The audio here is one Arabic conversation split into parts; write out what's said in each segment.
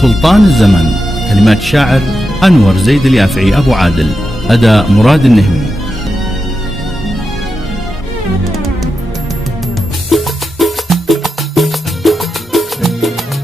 سلطان الزمن. كلمات شاعر أنور زيد اليافعي أبو عادل. أداء مراد النهمي.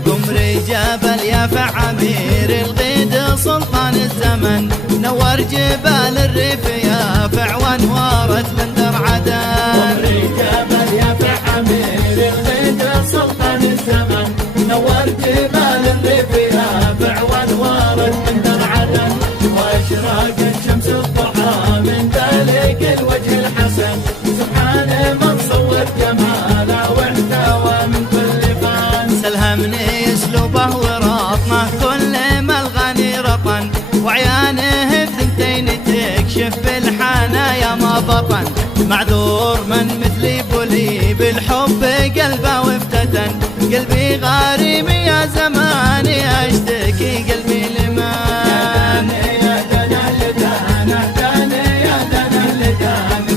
قمري جبل يافع عمير الغيد سلطان الزمن، نور جبال الريف يافع وانوارت بندر عدن. قمري جبل يافع عمير الغيد سلطان الزمن، نور جبال الريف يافع وانوارت بندر عدن. واشراقت شمس الضحى من ذلك الوجه الحسن، سبحان من صور جماله واحتوى من كل فن. سلهمني اسلوبه ورطمه كل ما الغني رطن، وعيانه بثنتين تكشف بالحنايا ما بطن. معذور من مثلي بلي بالحب قلبه وافتتن، قلبي غارم يا زماني اشتكي قلبي لمن.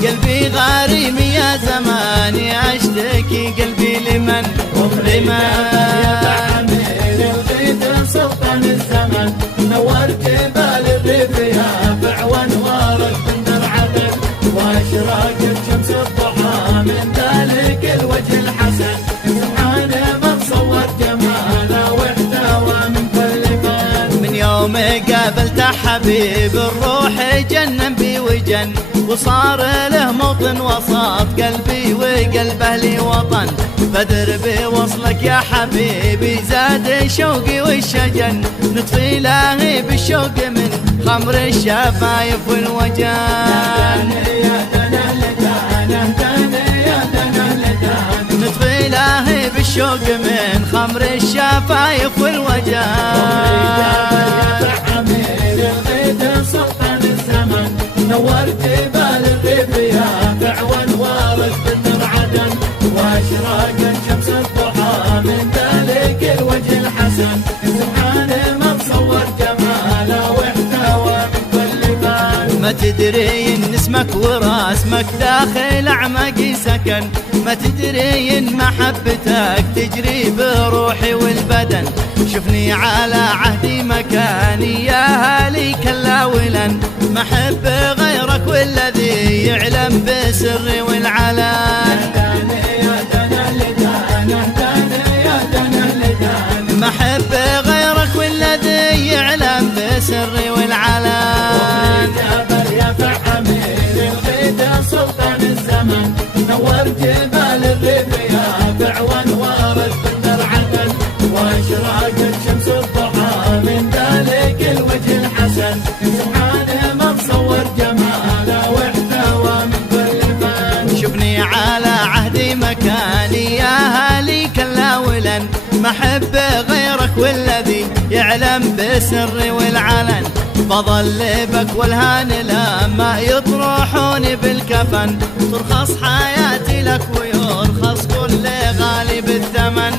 قلبي غارم يا زماني اشتكي قلبي لمن. سلطان الزمن، نور جبال الريف يافع وانوارت بندر عدن. واشراقت شمس الضحى من ذلك الوجه الحسن، سبحان من صور جماله واحتوى من كل فن. من يوم قابلت حبيب الروح جنن بي وجن، وصار له موطن وسط قلبي وقلبه لي وطن. بدر بوصلك يا حبيبي زاد شوقي والشجن، نطفي له بالشوق من خمر الشفايف والوجن. نطفي له بالشوق من خمر الشفايف والوجن. سلطان الزمن، نور جبال الريف يافع وانوارت بندر عدن. واشراقت شمس الضحى من ذلك الوجه الحسن، سبحان من صور جماله واحتوى من كل فن. ما تدري ان اسمك وراسمك داخل اعماقي سكن، ما تدري ان محبتك تجري بروحي والبدن. شوفني على عهدي مكاني يا هالي كلاولا، ما احب غيرك والذي يعلم بسري والعلن. ما احب غيرك والذي يعلم بسري والعلن. جبل يافع عمير الغيد سلطان الزمن، نور جبال الريف يافع وانوارت بندر عدن. واشراقت شمس الضحى من ذلك الوجه الحسن، سبحان من صور جماله واحتوى من كل فن. شوفني على عهدي مكاني يا هالي كلاولا، ما احب غيرك والذي يعلم بسري والعلن. بظل بك والهان لما يطرحوني بالكفن، ترخص حياتي لك ويرخص كل غالي بالثمن.